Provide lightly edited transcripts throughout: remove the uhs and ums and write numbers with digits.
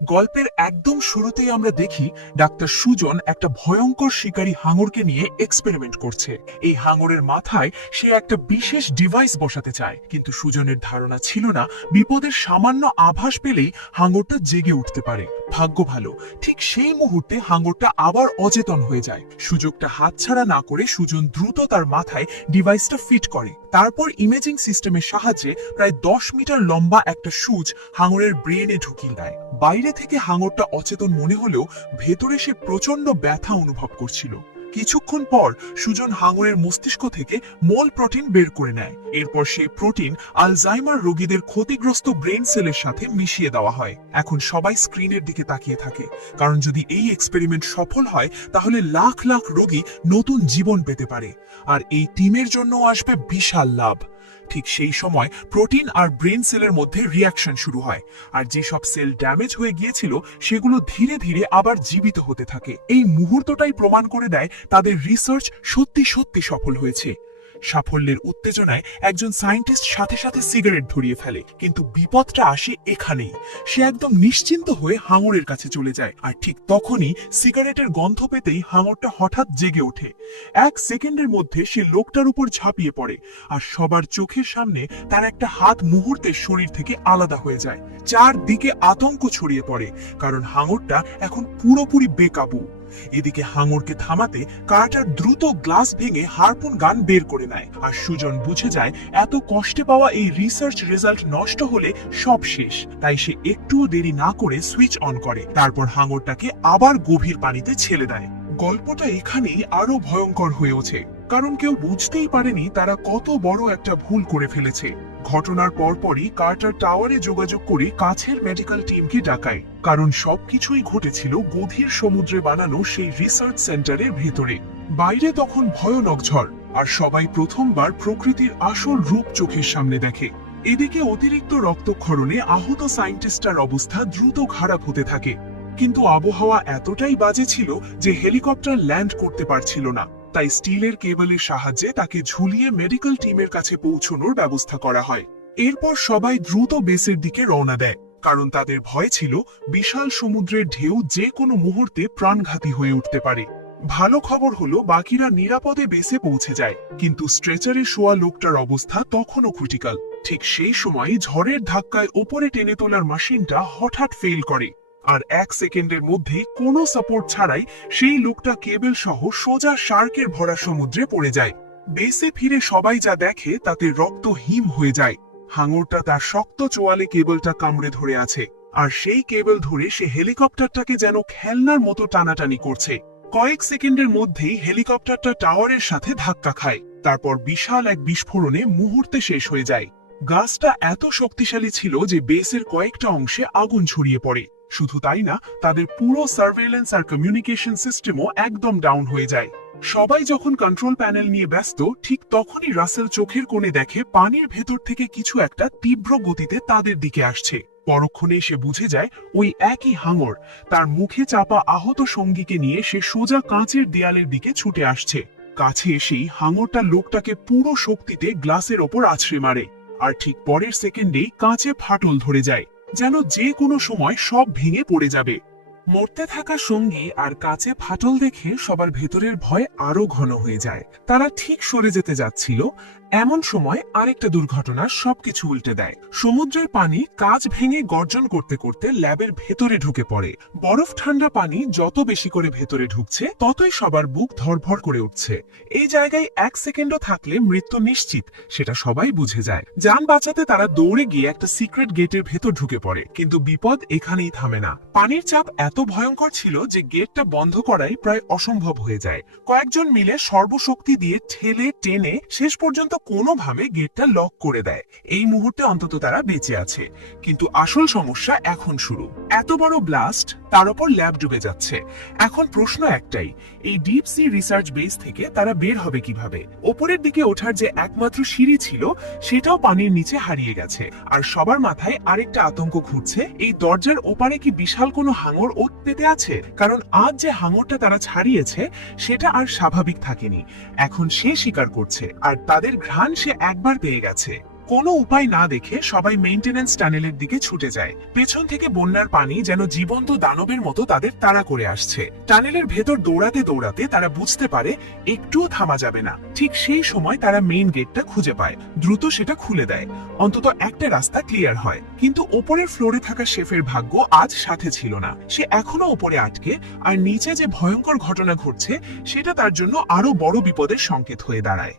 গল্পের একদম শুরুতেই আমরা দেখি ডাক্তার সুজন একটা ভয়ঙ্কর শিকারী হাঙরকে নিয়ে এক্সপেরিমেন্ট করছে। এই হাঙরের মাথায় সে একটা বিশেষ ডিভাইস বসাতে চায়, কিন্তু সুজনের ধারণা ছিল না বিপদের সামান্য আভাস পেলেই হাঙরটা জেগে উঠতে পারে। ভাগ্য ভালো, ঠিক সেই মুহূর্তে হাঙরটা আবার অচেতন হয়ে যায়। সুযোগটা হাতছাড়া না করে সুজন দ্রুত তার মাথায় ডিভাইসটা ফিট করে। তারপর ইমেজিং সিস্টেমের সাহায্যে প্রায় 10 মিটার লম্বা একটা সুচ হাঙরের ব্রেনে ঢুকিয়ে দেয়। বাইরে থেকে হাঙরটা অচেতন মনে হলেও ভেতরে সে প্রচন্ড ব্যথা অনুভব করছিল। কিছুক্ষণ পর সুজন হাঙরের মস্তিষ্ক থেকে মোল প্রোটিন বের করে নেয়। এরপর সেই প্রোটিন আলজাইমার রোগীদের ক্ষতিগ্রস্ত ব্রেন সেলের সাথে মিশিয়ে দেওয়া হয়। এখন সবাই স্ক্রিনের দিকে তাকিয়ে থাকে, কারণ যদি এই এক্সপেরিমেন্ট সফল হয় তাহলে লাখ লাখ রোগী নতুন জীবন পেতে পারে, আর এই টিমের জন্য আসবে বিশাল লাভ। ঠিক সেই সময় প্রোটিন আর ব্রেন সেলের মধ্যে রিয়াকশন শুরু হয়, আর যেসব সেল ড্যামেজ হয়ে গিয়েছিল সেগুলো ধীরে ধীরে আবার জীবিত হতে থাকে। এই মুহূর্তটাই প্রমাণ করে দেয় তাদের রিসার্চ সত্যি সত্যি সফল হয়েছে। সাফল্যের উত্তেজনায় একজন সায়েন্টিস্ট সাথে সাথে সিগারেট ধরিয়ে ফেলে, কিন্তু বিপদটা আসে এখানেই। সে একদম নিশ্চিন্ত হয়ে হাঙরের কাছে চলে যায়, আর ঠিক তখনই সিগারেটের গন্ধ পেতেই হাঙরটা হঠাৎ জেগে ওঠে। 1 সেকেন্ডের মধ্যে সে লোকটার উপর ঝাঁপিয়ে পড়ে, আর সবার চোখের সামনে তার একটা হাত মুহূর্তে শরীর থেকে আলাদা হয়ে যায়। চারদিকে আতঙ্ক ছড়িয়ে পড়ে, কারণ হাঙরটা এখন পুরোপুরি বেকাবু। এদিকে হাঙরকে থামাতে কার্টার দ্রুত গ্লাস ভেঙে হারপুন গান বের করে নেয়, আর সুজন বুঝে যায় এত কষ্টে পাওয়া এই রিসার্চ রেজাল্ট নষ্ট হলে সব শেষ। তাই সে একটুও দেরি না করে সুইচ অন করে, তারপর হাঙরটাকে আবার গভীর পানিতে ছেড়ে দেয়। গল্পটা এখানেই আরো ভয়ঙ্কর হয়ে ওঠে, কারণ কেউ বুঝতেই পারেনি তারা কত বড় একটা ভুল করে ফেলেছে। ঘটনার পরপরই কার্টার টাওয়ারে যোগাযোগ করে কাছের মেডিকেল টিমকে ডাকায়, কারণ সবকিছুই ঘটেছিল গভীর সমুদ্রে বানানো সেই রিসার্চ সেন্টারের ভেতরে। বাইরে তখন ভয়ানক ঝড়, আর সবাই প্রথমবার প্রকৃতির আসল রূপ চোখের সামনে দেখে। এদিকে অতিরিক্ত রক্তক্ষরণে আহত সায়েন্টিস্টটার অবস্থা দ্রুত খারাপ হতে থাকে, কিন্তু আবহাওয়া এতটাই বাজে ছিল যে হেলিকপ্টার ল্যান্ড করতে পারছিল না। তাই স্টিলের কেবলের সাহায্যে তাকে ঝুলিয়ে মেডিকেল টিমের কাছে পৌঁছানোর ব্যবস্থা করা হয়। এরপর সবাই দ্রুত বেসের দিকে রওনা দেয়, কারণ তাদের ভয় ছিল বিশাল সমুদ্রের ঢেউ যে কোনো মুহূর্তে প্রাণঘাতী হয়ে উঠতে পারে। ভালো খবর হলো বাকিরা নিরাপদে বেসে পৌঁছে যায়, কিন্তু স্ট্রেচারে শোয়া লোকটার অবস্থা তখনও ক্রিটিক্যাল। ঠিক সেই সময় ঝড়ের ধাক্কায় ওপরে টেনে তোলার মেশিনটা হঠাৎ ফেল করে, আর 1 সেকেন্ডের মধ্যে কোনো সাপোর্ট ছাড়াই সেই লোকটা কেবল সহ সোজা শার্কের ভরা সমুদ্রে পড়ে যায়। বেসে ফিরে সবাই যা দেখে তাতে রক্ত হিম হয়ে যায়। হাঙরটা তার শক্ত চোয়ালে কেবলটা কামড়ে ধরে আছে, আর সেই কেবল ধরে সে হেলিকপ্টারটাকে যেন খেলনার মতো টানাটানি করছে। কয়েক সেকেন্ডের মধ্যেই হেলিকপ্টারটা টাওয়ারের সাথে ধাক্কা খায়, তারপর বিশাল এক বিস্ফোরণে মুহূর্তে শেষ হয়ে যায়। গাছটা এত শক্তিশালী ছিল যে বেসের কয়েকটা অংশে আগুন ছড়িয়ে পড়ে। শুধু তাই না, তাদের পুরো সার্ভেইলেন্স আর কমিউনিকেশন সিস্টেমও একদম ডাউন হয়ে যায়। সবাই যখন কন্ট্রোল প্যানেল নিয়ে ব্যস্ত, ঠিক তখনই রাসেল চোখের কোণে দেখে পানির ভেতর থেকে কিছু একটা তীব্র গতিতে তাদের দিকে আসছে। পরক্ষণে সে বুঝে যায় ওই একই হাঙর তার মুখে চাপা আহত সঙ্গীকে নিয়ে সে সোজা কাঁচের দেয়ালের দিকে ছুটে আসছে। কাছে এসেই হাঙরটা লোকটাকে পুরো শক্তিতে গ্লাসের ওপর আছড়ে মারে, আর ঠিক পরের সেকেন্ডেই কাঁচে ফাটল ধরে যায়, যেন যে কোনো সময় সব ভেঙে পড়ে যাবে। মরতে থাকা সঙ্গী আর কাছে ফাটল দেখে সবার ভেতরের ভয় আরো ঘন হয়ে যায়। তারা ঠিক সরে যেতে যাচ্ছিল, এমন সময় আরেকটা দুর্ঘটনা সবকিছু উল্টে দেয়। সমুদ্রের পানি কাঁচ ভেঙে গর্জন করতে করতে ল্যাবের ভেতরে ঢুকে পড়ে। বরফ ঠান্ডা পানি যত বেশি করে ভেতরে ঢুকছে ততই সবার বুক ধরভর করে উঠছে। এই জায়গায় 1 সেকেন্ডও থাকলে মৃত্যু নিশ্চিত, সেটা সবাই বুঝে যায়। যান বাঁচাতে তারা দৌড়ে গিয়ে একটা সিক্রেট গেটের ভেতর ঢুকে পড়ে, কিন্তু বিপদ এখানেই থামে না। পানির চাপ এত ভয়ঙ্কর ছিল যে গেটটা বন্ধ করাই প্রায় অসম্ভব হয়ে যায়। কয়েকজন মিলে সর্বশক্তি দিয়ে ঠেলে টেনে শেষ পর্যন্ত কোনোভাবে গেটটা লক করে দেয়। এই মুহূর্তে অন্তত তারা বেঁচে আছে, কিন্তু আসল সমস্যা এখন শুরু। এত বড় ব্লাস্ট, তার উপর ল্যাব ডুবে যাচ্ছে। এখন প্রশ্ন একটাই, এই ডিপ সি রিসার্চ বেস থেকে তারা বের হবে কিভাবে? ওপরের দিকে ওঠার যে একমাত্র সিঁড়ি ছিল সেটাও পানির নিচে হারিয়ে গেছে, আর সবার মাথায় আরেকটা আতঙ্ক ঘুরছে, এই দরজার ওপারে কি বিশাল কোনো হাঙর ওত পেতে আছে? কারণ আজ যে হাঙরটা তারা ছাড়িয়েছে সেটা আর স্বাভাবিক থাকেনি, এখন সে শিকার করছে, আর তাদের ঘ্রাণ সে একবার পেয়ে গেছে। কোনো উপায় না দেখে সবাই মেইনটেনেন্স টানেলের দিকে ছুটে যায়। পেছন থেকে বন্যার পানি যেন জীবন্ত দানবের মতো তাদের তাড়া করে আসছে। টানেলের ভেতর দৌড়াতে দৌড়াতে তারা বুঝতে পারে একটুও থামা যাবে না। ঠিক সেই সময় তারা মেইন গেটটা খুঁজে পায়, দ্রুত সেটা খুলে দেয়। অন্তত একটা রাস্তা ক্লিয়ার হয়। কিন্তু ওপরের ফ্লোরে থাকা শেফের ভাগ্য আজ সাথে ছিল না। সে এখনো উপরে আটকে, আর নিচে যে ভয়ঙ্কর ঘটনা ঘটছে সেটা তার জন্য আরো বড় বিপদের সংকেত হয়ে দাঁড়ায়।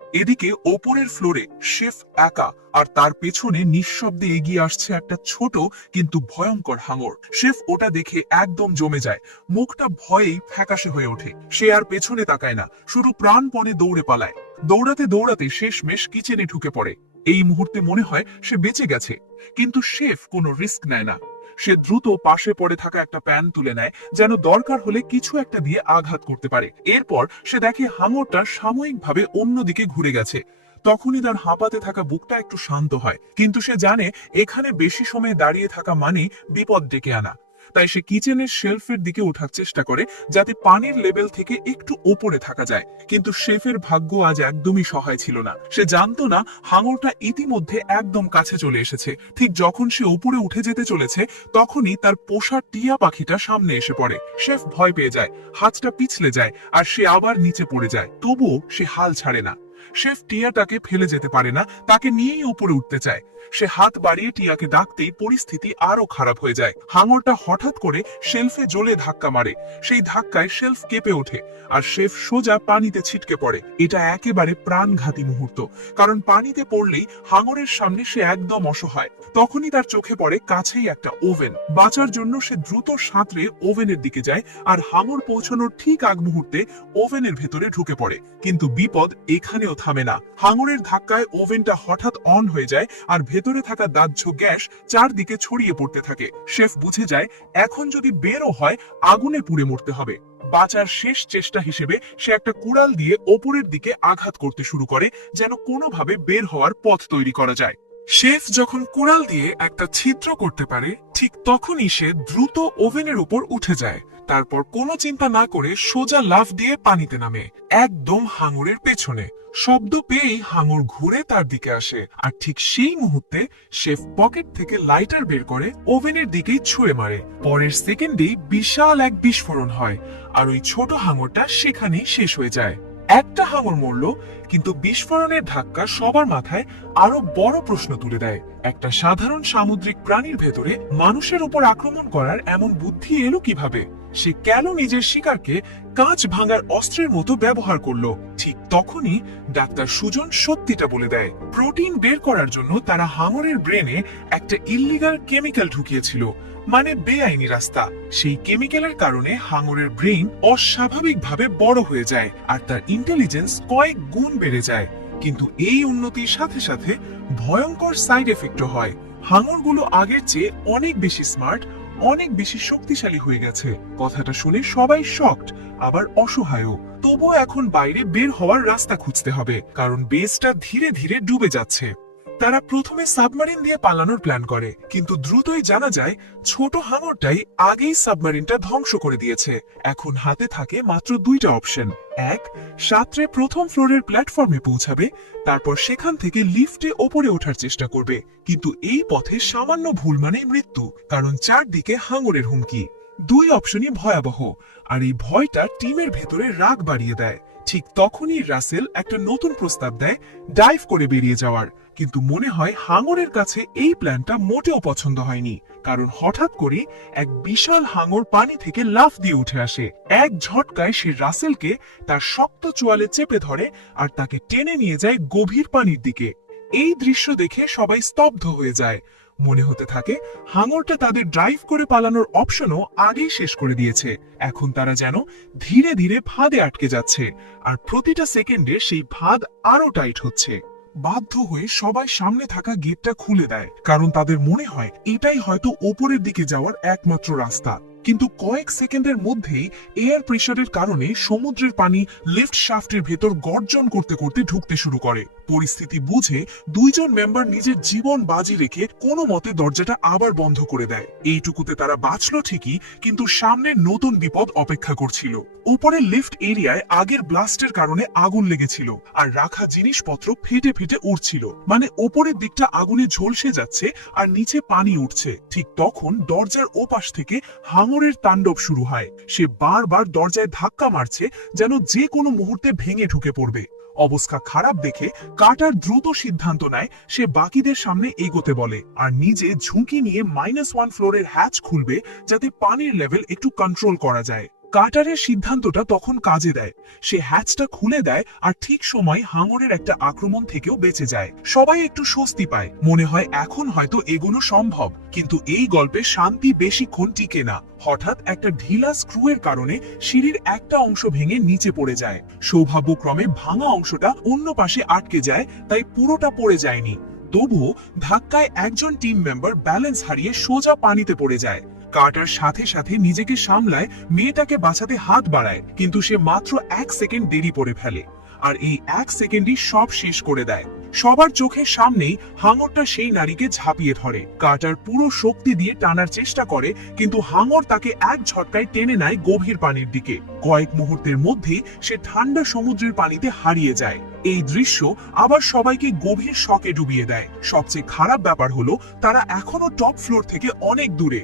এদিকে ওপরের ফ্লোরে শেফ একা, আর তার পেছনে নিঃশব্দে এগিয়ে আসছে একটা ছোট কিন্তু ভয়ঙ্কর হাঙর। শেফ ওটা দেখে একদম জমে যায়, মুখটা ভয়েই ফ্যাকাশে হয়ে ওঠে। সে আর পেছনে তাকায় না, শুধু প্রাণপণে দৌড়ে পালায়। দৌড়াতে দৌড়াতে শেষমেশ কিচেনে ঢুকে পড়ে। এই মুহূর্তে মনে হয় সে বেঁচে গেছে, কিন্তু শেফ কোনো রিস্ক নেয় না। সে দ্রুত পাশে পড়ে থাকা একটা প্যান তুলে নেয়, যেন দরকার হলে কিছু একটা দিয়ে আঘাত করতে পারে। এরপর সে দেখে হাঙরটা সাময়িকভাবে অন্যদিকে ঘুরে গেছে। তখনই তার হাঁপাতে থাকা বুকটা একটু শান্ত হয়, কিন্তু সে জানে এখানে বেশি সময় দাঁড়িয়ে থাকা মানে বিপদ ডেকে আনা। তাই সে কিচেনের শেলফের দিকে ওঠার চেষ্টা করে, যাতে পানির লেভেল থেকে একটু ওপরে থাকা যায়। কিন্তু শেফের ভাগ্য আজ একদমই সহায় ছিল না। সে জানতো না হাঙরটা ইতিমধ্যে একদম কাছে চলে এসেছে। ঠিক যখন সে উপরে উঠে যেতে চলেছে, তখনই তার পোষা টিয়া পাখিটা সামনে এসে পড়ে। শেফ ভয় পেয়ে যায়, হাতটা পিছলে যায়, আর সে আবার নিচে পড়ে যায়। তবুও সে হাল ছাড়ে না। শেফ টিয়াটাকে ফেলে যেতে পারে না, তাকে নিয়েই উপরে উঠতে চায়। সে হাত বাড়িয়ে টিয়াকে ডাকতেই পরিস্থিতি আরো খারাপ হয়ে যায়। হাঙরটা হঠাৎ করে শেলফে জ্বলে ধাক্কা মারে। সেই ধাক্কায় শেলফ কেঁপে ওঠে, আর শেফ সোজা পানিতে ছিটকে পড়ে। এটা একেবারে প্রাণঘাতী মুহূর্ত, কারণ পানিতে পড়লেই হাঙরের সামনে সে একদম অসহায়। তখনই তার চোখে পড়ে কাছেই একটা ওভেন। বাঁচার জন্য সে দ্রুত সাঁতরে ওভেনের দিকে যায়, আর হাঙর পৌঁছানোর ঠিক আগ মুহূর্তে ওভেনের ভেতরে ঢুকে পড়ে। কিন্তু বিপদ এখানেও থামে না। হাঙরের ধাক্কায় ওভেনটা হঠাৎ অন হয়ে যায়, আর ভেতরে থাকা দাহ্য গ্যাস চারদিকে ছড়িয়ে পড়তে থাকে। শেফ বুঝে যায় এখন যদি বেরও হয় আগুনে পুড়ে মরতে হবে। বাঁচার শেষ চেষ্টা হিসেবে সে একটা কুড়াল দিয়ে ওপরের দিকে আঘাত করতে শুরু করে, যেন কোনোভাবে বের হওয়ার পথ তৈরি করা যায়। শেফ যখন কুড়াল দিয়ে একটা ছিদ্র করতে পারে, ঠিক তখনই সে দ্রুত ওভেনের উপর উঠে যায়। তারপর কোনো চিন্তা না করে সোজা লাফ দিয়ে পানিতে নামে, একদম হাঙরের পেছনে। শব্দ পেয়েই হাঙর ঘুরে তার দিকে আসে, আর ঠিক সেই মুহূর্তে শেফ পকেট থেকে লাইটার বের করে ওভেনের দিকেই ছুঁড়ে মারে। পরের সেকেন্ডেই বিশাল এক বিস্ফোরণ হয়, আর ওই ছোট হাঙরটা সেখানেই শেষ হয়ে যায়। একটা হাঙর মরল, কিন্তু বিস্ফোরণের ধাক্কা সবার মাথায় আরো বড় প্রশ্ন তুলে দেয়। একটা সাধারণ সামুদ্রিক প্রাণীর ভেতরে মানুষের উপর আক্রমণ করার এমন বুদ্ধি এলো কিভাবে? সে কেন নিজের শিকারকে কাঁচ ভাঙার অস্ত্রের মতো ব্যবহার করলো? ঠিক তখনই ডাক্তার সুজন সত্যিটা বলে দেয়। প্রোটিন বের করার জন্য তারা হাঙরের ব্রেনে একটা ইল্লিগাল কেমিক্যাল ঢুকিয়েছিল, মানে বেআইনি রাস্তা। সেই কেমিক্যালের কারণে হাঙরের ব্রেন অস্বাভাবিকভাবে বড় হয়ে যায়, আর তার ইন্টেলিজেন্স কয়েক গুণ বেড়ে যায়। কিন্তু এই উন্নতির সাথে সাথে ভয়ঙ্কর সাইড এফেক্টও হয়। হাঙরগুলো আগের চেয়ে অনেক বেশি স্মার্ট, অনেক বেশি শক্তিশালী হয়ে গেছে। কথাটা শুনে সবাই শকড, আবার অসহায়ও। তবুও এখন বাইরে বের হওয়ার রাস্তা খুঁজতে হবে, কারণ বেসটা ধীরে ধীরে ডুবে যাচ্ছে। তারা প্রথমে সাবমারিন দিয়ে পালানোর প্ল্যান করে, কিন্তু দ্রুতই জানা যায় ছোট হাঙরটাই আগেই সাবমারিনটা ধ্বংস করে দিয়েছে। এখন হাতে থাকে মাত্র দুইটা অপশন। এক, সাঁতরে প্রথম ফ্লোরের প্ল্যাটফর্মে পৌঁছাবে, তারপর সেখান থেকে লিফটে ওপরে ওঠার চেষ্টা করবে। কিন্তু এই পথে সামান্য ভুল মানেই মৃত্যু, কারণ চারদিকে হাঙরের হুমকি। দুই অপশনই ভয়াবহ, আর এই ভয়টা টিমের ভেতরে রাগ বাড়িয়ে দেয়। ঠিক তখনই রাসেল একটা নতুন প্রস্তাব দেয়, ডাইভ করে বেরিয়ে যাওয়ার। কিন্তু মনে হয় হাঙরের কাছে এই প্ল্যানটা মোটেও পছন্দ হয়নি, কারণ হঠাৎ করে এক বিশাল হাঙর পানি থেকে লাফ দিয়ে উঠে আসে। এক ঝটকায় সে রাসেলকে তার শক্ত চোয়ালে চেপে ধরে, আর তাকে টেনে নিয়ে যায় গভীর পানির দিকে। এই দৃশ্য দেখে সবাই স্তব্ধ হয়ে যায়। মনে হতে থাকে হাঙরটা তাদের ড্রাইভ করে পালানোর অপশনও আগেই শেষ করে দিয়েছে। এখন তারা যেন ধীরে ধীরে ফাঁদে আটকে যাচ্ছে, আর প্রতিটা সেকেন্ডে সেই ফাঁদ আরো টাইট হচ্ছে। বাধ্য হয়ে সবাই সামনে থাকা গেটটা খুলে দেয়, কারণ তাদের মনে হয় এটাই হয়তো ওপরের দিকে যাওয়ার একমাত্র রাস্তা। কিন্তু কয়েক সেকেন্ডের মধ্যেই এয়ার প্রেসারের কারণে সমুদ্রের পানি লিফট শাফটের ভেতর গর্জন করতে করতে ঢুকতে শুরু করে। পরিস্থিতি বুঝে দুইজন মেম্বার নিজের জীবন বাজি রেখে কোনো মতে দরজাটা আবার বন্ধ করে দেয়। এইটুকুতে তারা বাঁচলো ঠিকই, কিন্তু সামনে নতুন বিপদ অপেক্ষা করছিল। উপরে লিফট এরিয়ায় আগের ব্লাস্টের কারণে আগুন লেগেছিল, আর রাখা জিনিসপত্র ফেটে ফেটে উঠছিল। মানে ওপরের দিকটা আগুনে ঝলসে যাচ্ছে আর নিচে পানি উঠছে। ঠিক তখন দরজার ওপাশ থেকে হাঙরের তাণ্ডব শুরু হয়। সে বারবার দরজায় ধাক্কা মারছে, যেন যে কোনো মুহূর্তে ভেঙে ঢুকে পড়বে। অবস্থা খারাপ দেখে কার্টার দ্রুত সিদ্ধান্ত নেয় সে বাকিদের সামনে এগোতে বলে, আর নিজে ঝুঁকি নিয়ে -1 ফ্লোরের হ্যাচ খুলবে যাতে পানির লেভেল একটু কন্ট্রোল করা যায়। কার্টারের সিদ্ধান্তটা তখন কাজে দেয়। সে হ্যাচটা খুলে দেয় আর ঠিক সময় হাঙরের একটা আক্রমণ থেকেও বেঁচে যায়। সবাই একটু স্বস্তি পায়, মনে হয় এখন হয়তো এগোনো সম্ভব। কিন্তু এই গল্পে শান্তি বেশিক্ষণ টিকে না। হঠাৎ একটা ঢিলা স্ক্রুয়ের কারণে সিঁড়ির একটা অংশ ভেঙে নিচে পড়ে যায়। সৌভাগ্যক্রমে ভাঙা অংশটা অন্য পাশে আটকে যায়, তাই পুরোটা পড়ে যায়নি। তবুও ধাক্কায় একজন টিম মেম্বার ব্যালেন্স হারিয়ে সোজা পানিতে পড়ে যায়। কার্টার সাথে সাথে নিজেকে সামলায়, মেয়েটাকে বাঁচাতে হাত বাড়ায়, কিন্তু সে মাত্র 1 সেকেন্ড দেরি করে ফেলে। আর এই 1 সেকেন্ডই সব শেষ করে দেয়। সবার চোখের সামনেই হাঙরটা সেই নারীকে ঝাঁপিয়ে ধরে। কার্টার পুরো শক্তি দিয়ে টানার চেষ্টা করে, কিন্তু হাঙর তাকে এক ঝটকায় টেনে নেয় গভীর পানির দিকে। কয়েক মুহূর্তের মধ্যেই সে ঠান্ডা সমুদ্রের পানিতে হারিয়ে যায়। এই দৃশ্য আবার সবাইকে গভীর শকে ডুবিয়ে দেয়। সবচেয়ে খারাপ ব্যাপার হলো তারা এখনো টপ ফ্লোর থেকে অনেক দূরে।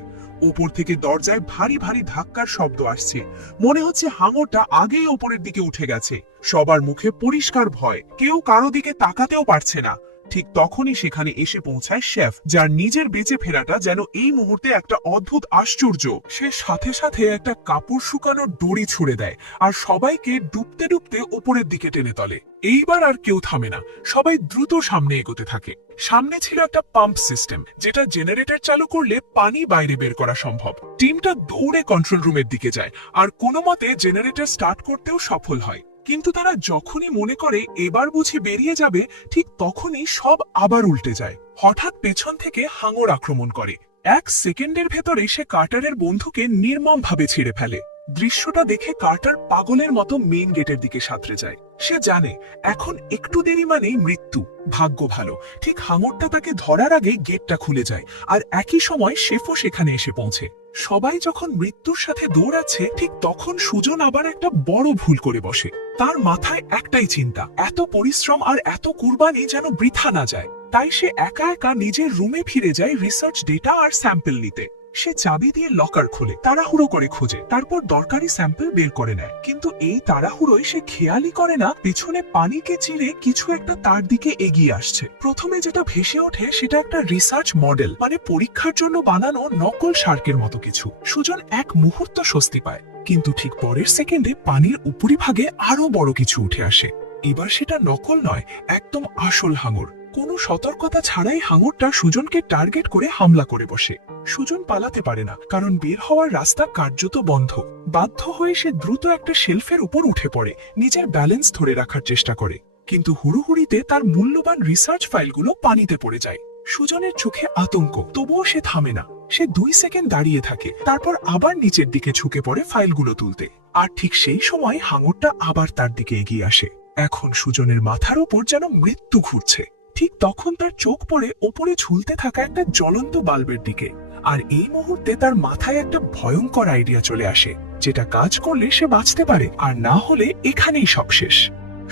উপর থেকে দরজায় ভারী ভারী ধাক্কার শব্দ আসছে। মনে হচ্ছে হাঙরটা আগেই ওপরের দিকে উঠে গেছে। সবার মুখে পরিষ্কার ভয়, কেউ কারো দিকে তাকাতেও পারছে না। ঠিক তখনই সেখানে এসে পৌঁছায় শেফ, যার নিজের বেঁচে ফেরাটা যেন এই মুহূর্তে একটা অদ্ভুত আশ্চর্য। সে সাথে সাথে একটা কাপড় শুকানোর দড়ি ছুড়ে দেয় আর সবাইকে ডুবতে ডুবতে উপরের দিকে টেনে তোলে। এইবার আর কেউ থামে না, সবাই দ্রুত সামনে এগোতে থাকে। সামনে ছিল একটা পাম্প সিস্টেম, যেটা জেনারেটর চালু করলে পানি বাইরে বের করা সম্ভব। টিমটা দৌড়ে কন্ট্রোল রুমের দিকে যায় আর কোনো মতে জেনারেটর স্টার্ট করতেও সফল হয়। কিন্তু তারা যখনই মনে করে এবার বুঝি বেরিয়ে যাবে, ঠিক তখনই সব আবার উল্টে যায়। হঠাৎ পেছন থেকে হাঙর আক্রমণ করে। 1 সেকেন্ডের ভেতরে সে কার্টারের বন্ধুকে নির্মমভাবে ছিঁড়ে ফেলে। দৃশ্যটা দেখে কার্টার পাগলের মতো মেইন গেটের দিকে সাঁতরে যায়। সে জানে এখন একটু দেরি মানেই মৃত্যু। ভাগ্য ভালো, ঠিক হাঙরটা তাকে ধরার আগেই গেটটা খুলে যায়, আর একই সময় শেফও সেখানে এসে পৌঁছে। সবাই যখন মৃত্যুর সাথে দৌড়াচ্ছে, ঠিক তখন সুজন আবার একটা বড় ভুল করে বসে। তার মাথায় একটাই চিন্তা, এত পরিশ্রম আর এত কুরবানি যেন বৃথা না যায়। তাই সে একা একা নিজের রুমে ফিরে যায় রিসার্চ ডেটা আর স্যাম্পল নিতে। সে চাবি দিয়ে লকার খুলে তাড়াহুড়ো করে খোঁজে, তারপর দরকারি স্যাম্পল বের করে নেয়। কিন্তু এই তাড়াহুড়োয় সে খেয়ালই করে না পেছনে পানিকে চিরে কিছু একটা তার দিকে এগিয়ে আসছে। প্রথমে যেটা ভেসে ওঠে সেটা একটা রিসার্চ মডেল, মানে পরীক্ষার জন্য বানানো নকল শার্কের মতো কিছু। সুজন এক মুহূর্ত স্বস্তি পায়, কিন্তু ঠিক পরের সেকেন্ডে পানির উপরিভাগে আরো বড় কিছু উঠে আসে। এবার সেটা নকল নয়, একদম আসল হাঙর। কোনো সতর্কতা ছাড়াই হাঙরটা সুজনকে টার্গেট করে হামলা করে বসে। সুজন পালাতে পারে না, কারণ বের হওয়ার রাস্তা কার্যত বন্ধ। বাধ্য হয়ে সে দ্রুত একটা শেলফের উপর উঠে পড়ে, নিজের ব্যালেন্স ধরে রাখার চেষ্টা করে। কিন্তু হুড়োহুড়িতে তার মূল্যবান রিসার্চ ফাইলগুলো পানিতে পড়ে যায়। সুজনের চোখে আতঙ্ক, তবুও সে থামে না। সে 2 সেকেন্ড দাঁড়িয়ে থাকে, তারপর আবার নিচের দিকে ঝুঁকে পড়ে ফাইলগুলো তুলতে। আর ঠিক সেই সময় হাঙরটা আবার তার দিকে এগিয়ে আসে। এখন সুজনের মাথার উপর যেন মৃত্যু ঘুরছে। ঠিক তখন তার চোখ পড়ে ওপরে ঝুলতে থাকা একটা জ্বলন্ত বাল্বের দিকে। আর এই মুহূর্তে তার মাথায় একটা ভয়ঙ্কর আইডিয়া চলে আসে, যেটা কাজ করলে সে বাঁচতে পারে, আর না হলে এখানেই সব শেষ।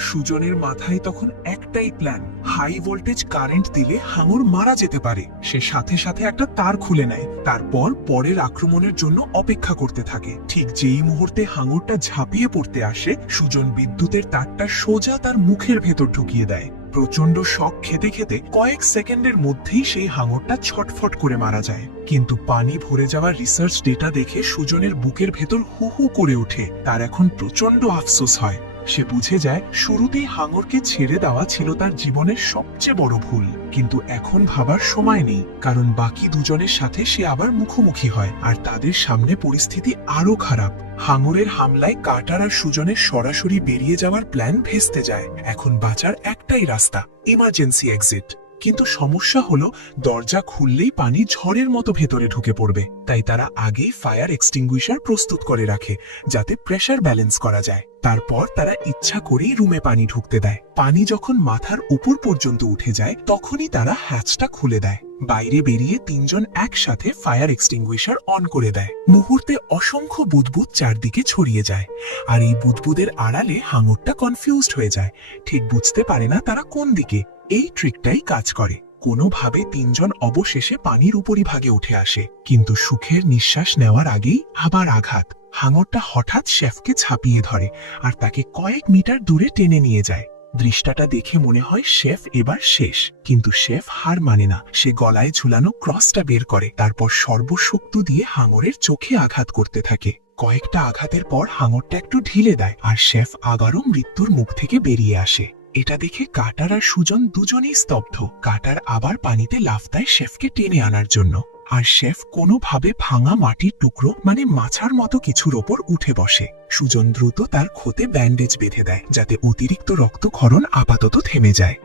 সুজনের মাথায় তখন একটাই প্ল্যান, হাই ভোল্টেজ কারেন্ট দিলে হাঙর মারা যেতে পারে। সে সাথে সাথে একটা তার খুলে নেয়, তারপর পরের আক্রমণের জন্য অপেক্ষা করতে থাকে। ঠিক যেই মুহূর্তে হাঙরটা ঝাঁপিয়ে পড়তে আসে, সুজন বিদ্যুতের তারটা সোজা তার মুখের ভেতর ঢুকিয়ে দেয়। প্রচন্ড শক খেতে খেতে কয়েক সেকেন্ডের মধ্যেই সেই হাঙরটা ছটফট করে মারা যায়। কিন্তু পানি ভরে যাওয়া রিসার্চ ডেটা দেখে সুজনের বুকের ভেতর হু হু করে ওঠে। তার এখন প্রচন্ড আফসোস হয়। সে বুঝে যায় শুরুতেই হাঙরকে ছেড়ে দেওয়া ছিল তার জীবনের সবচেয়ে বড় ভুল। কিন্তু এখন ভাবার সময় নেই, কারণ বাকি দুজনের সাথে সে আবার মুখোমুখি হয়, আর তাদের সামনে পরিস্থিতি আরো খারাপ। হাঙরের হামলায় কার্টার আর সুজনের সরাসরি বেরিয়ে যাওয়ার প্ল্যান ভেস্তে যায়। এখন বাঁচার একটাই রাস্তা, ইমার্জেন্সি এক্সিট। কিন্তু সমস্যা হলো দরজা খুললেই পানি ঝড়ের মতো ভেতরে ঢুকে পড়বে। তাই তারা আগেই ফায়ার এক্সটিংগুইশার প্রস্তুত করে রাখে, যাতে প্রেসার ব্যালেন্স করা যায়। তারপর তারা ইচ্ছা করেই রুমে পানি ঢুকতে দেয়। পানি যখন মাথার উপর পর্যন্ত উঠে যায় তখনই তারা হ্যাচটা খুলে দেয়। বাইরে বেরিয়ে তিনজন একসাথে ফায়ার এক্সটিংগুইশার অন করে দেয়। মুহূর্তে অসংখ্য বুদবুদ চারদিকে ছড়িয়ে যায়, আর এই বুদবুদের আড়ালে হাঙরটা কনফিউজড হয়ে যায়, ঠিক বুঝতে পারে না তারা কোন দিকে। এই ট্রিকটাই কাজ করে। কোনোভাবে তিনজন অবশেষে পানির উপরিভাগে উঠে আসে, কিন্তু সুখের নিঃশ্বাস নেওয়ার আগেই আবার আঘাত। হাঙরটা হঠাৎ শেফকে ছাপিয়ে ধরে আর তাকে কয়েক মিটার দূরে টেনে নিয়ে যায়। দৃশ্যটা দেখে মনে হয় শেফ এবার শেষ, কিন্তু শেফ হার মানে না। সে গলায় ঝুলানো ক্রসটা বের করে, তারপর সর্বশক্তি দিয়ে হাঙরের চোখে আঘাত করতে থাকে। কয়েকটা আঘাতের পর হাঙরটা একটু ঢিলে দেয়, আর শেফ আবারও মৃত্যুর মুখ থেকে বেরিয়ে আসে। এটা দেখে কার্টার আর সুজন দুজনেই স্তব্ধ। কার্টার আবার পানিতে লাফ দেয় শেফকে টেনে আনার জন্য, আর শেফ কোনোভাবে ভাঙা মাটির টুকরো মানে মাছার মতো কিছুর ওপর উঠে বসে। সুজন দ্রুত তার ক্ষতে ব্যান্ডেজ বেঁধে দেয়, যাতে অতিরিক্ত রক্তক্ষরণ আপাতত থেমে যায়।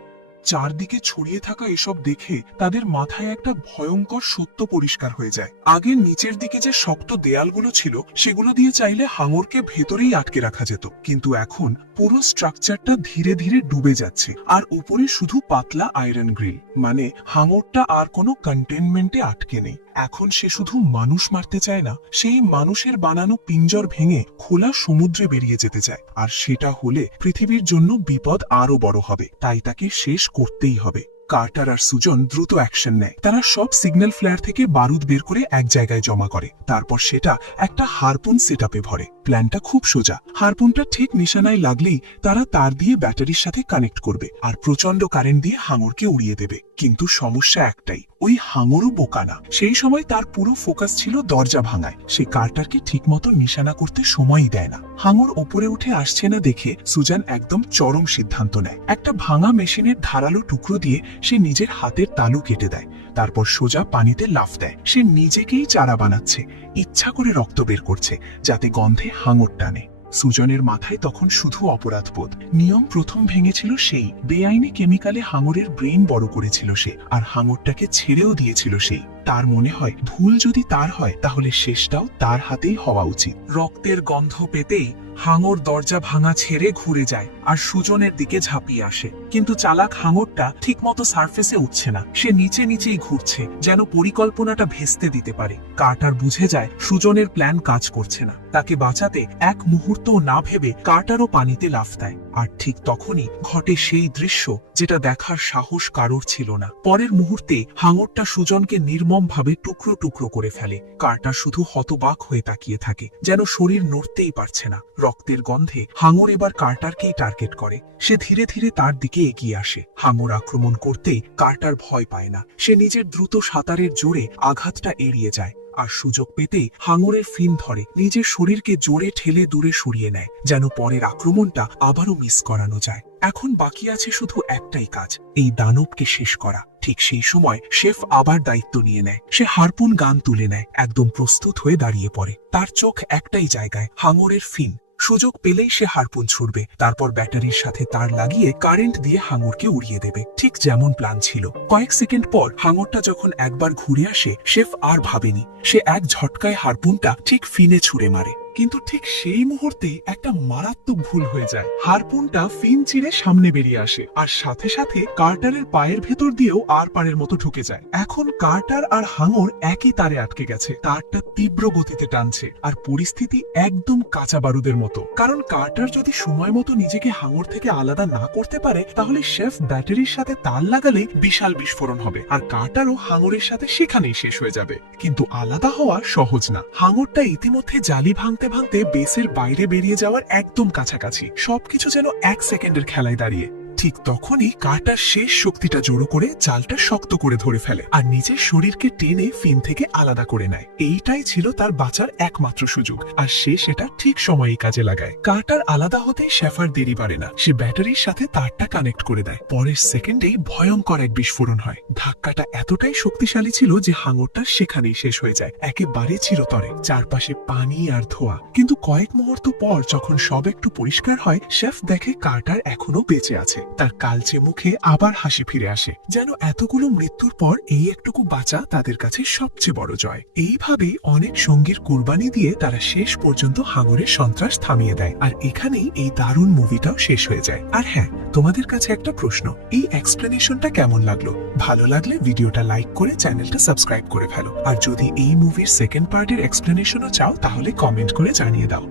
চারদিকে ছড়িয়ে থাকা এসব দেখে তাদের মাথায় একটা ভয়ঙ্কর সত্য পরিষ্কার হয়ে যায়। আগে নিচের দিকে যে শক্ত দেয়ালগুলো ছিল সেগুলো দিয়ে চাইলে হাঙরকে ভেতরেই আটকে রাখা যেত, কিন্তু এখন পুরো স্ট্রাকচারটা ধীরে ধীরে ডুবে যাচ্ছে, আর উপরে শুধু পাতলা আয়রন গ্রিল। মানে হাঙরটা আর কোনো কন্টেনমেন্টে আটকে নেই। এখন সে শুধু মানুষ মারতে চায় না, সেই মানুষের বানানো পিঞ্জর ভেঙে খোলা সমুদ্রে বেরিয়ে যেতে চায়। আর সেটা হলে পৃথিবীর জন্য বিপদ আরো বড় হবে, তাই তাকে শেষ করতেই হবে। কার্টার আর সুজন দ্রুত অ্যাকশন নেয়। তারা সব সিগন্যাল ফ্লেয়ার থেকে বারুদ বের করে এক জায়গায় জমা করে, তারপর সেটা একটা হারপুন সেটআপে ভরে। প্ল্যানটা খুব সোজা। হারপুনটা ঠিক নিশানায় লাগলেই তারা তার দিয়ে ব্যাটারির সাথে কানেক্ট করবে আর প্রচন্ড কারেন্ট দিয়ে হাঙরকে উড়িয়ে দেবে। কিন্তু সমস্যা একটাই, ওই হাঙরও বোকা না। সেই সময় তার পুরো ফোকাস ছিল দরজা ভাঙায়। সে কার্টারকে ঠিকমতো নিশানা করতে সময়ই দেয় না। হাঙর ওপরে উঠে আসছে না দেখে সুজান একদম চরম সিদ্ধান্ত নেয়। একটা ভাঙা মেশিনের ধারালো টুকরো দিয়ে সে নিজের হাতের তালু কেটে দেয়, তারপর সোজা পানিতে লাফ দেয়। সে নিজেকেই চারা বানাচ্ছে, ইচ্ছা করে রক্ত বের করছে যাতে গন্ধে হাঙর টানে। সুজনের মাথায় তখন শুধু অপরাধবোধ। নিয়ম প্রথম ভেঙেছিল সেই, বেআইনি কেমিক্যালে হাঙরের ব্রেন বড় করেছিল সে, আর হাঙরটাকে ছেড়েও দিয়েছিল সেই। তার মনে হয় ভুল যদি তার হয় তাহলে শেষটাও তার হাতেই হওয়া উচিত। রক্তের গন্ধ পেতেই হাঙর দরজা ভাঙা ছেড়ে ঘুরে যায় আর সুজনের দিকে ঝাঁপিয়ে আসে। কিন্তু চালাক হাঙরটা ঠিকমতো সারফেসে উঠছে না, সে নিচে নিচেই ঘুরছে, যেন পরিকল্পনাটা ভেস্তে দিতে পারে। কার্টার বুঝে যায় সুজনের প্ল্যান কাজ করছে না। তাকে বাঁচাতে এক মুহূর্তও না ভেবে কার্টারও পানিতে লাফ দেয়। আর ঠিক তখনই ঘটে সেই দৃশ্য যেটা দেখার সাহস কারোর ছিল না। পরের মুহূর্তে হাঙরটা সুজনকে নির্মমভাবে টুকরো টুকরো করে ফেলে। কার্টার শুধু হতবাক হয়ে তাকিয়ে থাকে, যেন শরীর নড়তেই পারছে না। রক্তের গন্ধে হাঙর এবার কার্টারকেই টার্গেট করে। সে ধীরে ধীরে তার দিকে এগিয়ে আসে। হাঙর আক্রমণ করতেই কার্টার ভয় পায় না। সে নিজের দ্রুত সাঁতারের জোরে আঘাতটা এড়িয়ে যায়, আর সুযোগ পেতেই হাঙরের ফিন ধরে নিজের শরীরকে জোরে ঠেলে দূরে সরিয়ে নেয়, যেন পরের আক্রমণটা আবারও মিস করানো যায়। এখন বাকি আছে শুধু একটাই কাজ, এই দানবকে শেষ করা। ঠিক সেই সময় শেফ আবার দায়িত্ব নিয়ে নেয়। সে হারপুন গান তুলে নেয়, একদম প্রস্তুত হয়ে দাঁড়িয়ে পড়ে। তার চোখ একটাই জায়গায়, হাঙরের ফিন। সুযোগ পেলেই সে হারপুন ছুড়বে, তারপর ব্যাটারির সাথে তার লাগিয়ে কারেন্ট দিয়ে হাঙরকে উড়িয়ে দেবে, ঠিক যেমন প্ল্যান ছিল। কয়েক সেকেন্ড পর হাঙরটা যখন একবার ঘুরে আসে, শেফ আর ভাবেনি। সে এক ঝটকায় হারপুনটা ঠিক ফিনে ছুঁড়ে মারে। কিন্তু ঠিক সেই মুহূর্তে একটা মারাত্মক ভুল হয়ে যায়। হারপুনটা ফিন চিরে সামনে বেরিয়ে আসে, আর সাথে সাথে কার্টারের পায়ের ভেতর দিয়েও আর পারের মতো ঢুকে যায়। এখন কার্টার আর হাঙর একই তারে আটকে গেছে। তারটা তীব্র গতিতে টানছে, আর পরিস্থিতি একদম কাঁচা বারুদের মতো। কারণ কার্টার যদি সময় মতো নিজেকে হাঙর থেকে আলাদা না করতে পারে, তাহলে শেফ ব্যাটারির সাথে তার লাগালে বিশাল বিস্ফোরণ হবে, আর কার্টারও হাঙরের সাথে সেখানেই শেষ হয়ে যাবে। কিন্তু আলাদা হওয়া সহজ না। হাঙরটা ইতিমধ্যে জালি ভাঙতে ভাঙতে বেসের বাইরে বেরিয়ে যাওয়ার একদম কাছাকাছি। সবকিছু যেন এক সেকেন্ডের খেলায় দাঁড়িয়ে। ঠিক তখনই কার্টার শেষ শক্তিটা জড়ো করে জালটা শক্ত করে ধরে ফেলে, আর নিজের শরীরকে টেনে ফিন থেকে আলাদা করে নেয়। এইটাই ছিল তার বাঁচার একমাত্র সুযোগ, আর সে সেটা ঠিক সময়েই কাজে লাগায়। কার্টার আলাদা হতেই শেফার দেরি পারে না। সে ব্যাটারির সাথে তারটা কানেক্ট করে দেয়। পরের সেকেন্ডেই ভয়ঙ্কর এক বিস্ফোরণ হয়। ধাক্কাটা এতটাই শক্তিশালী ছিল যে হাঙরটা সেখানেই শেষ হয়ে যায়, একেবারে চিরতরে। চারপাশে পানি আর ধোঁয়া। কিন্তু কয়েক মুহূর্ত পর যখন সব একটু পরিষ্কার হয়, শেফ দেখে কার্টার এখনো বেঁচে আছে। তার কালচে মুখে আবার হাসি ফিরে আসে, যেন এতগুলো মৃত্যুর পর এই একটুকু বাঁচা তাদের কাছে সবচেয়ে বড় জয়। এইভাবেই অনেক সঙ্গীর কুরবানি দিয়ে তারা শেষ পর্যন্ত হাঙরের সন্ত্রাস থামিয়ে দেয়। আর এখানেই এই দারুণ মুভিটাও শেষ হয়ে যায়। আর হ্যাঁ, তোমাদের কাছে একটা প্রশ্ন, এই এক্সপ্লেনেশনটা কেমন লাগলো? ভালো লাগলে ভিডিওটা লাইক করে চ্যানেলটা সাবস্ক্রাইব করে ফেলো। আর যদি এই মুভির সেকেন্ড পার্টের এক্সপ্লেনেশনও চাও তাহলে কমেন্ট করে জানিয়ে দাও।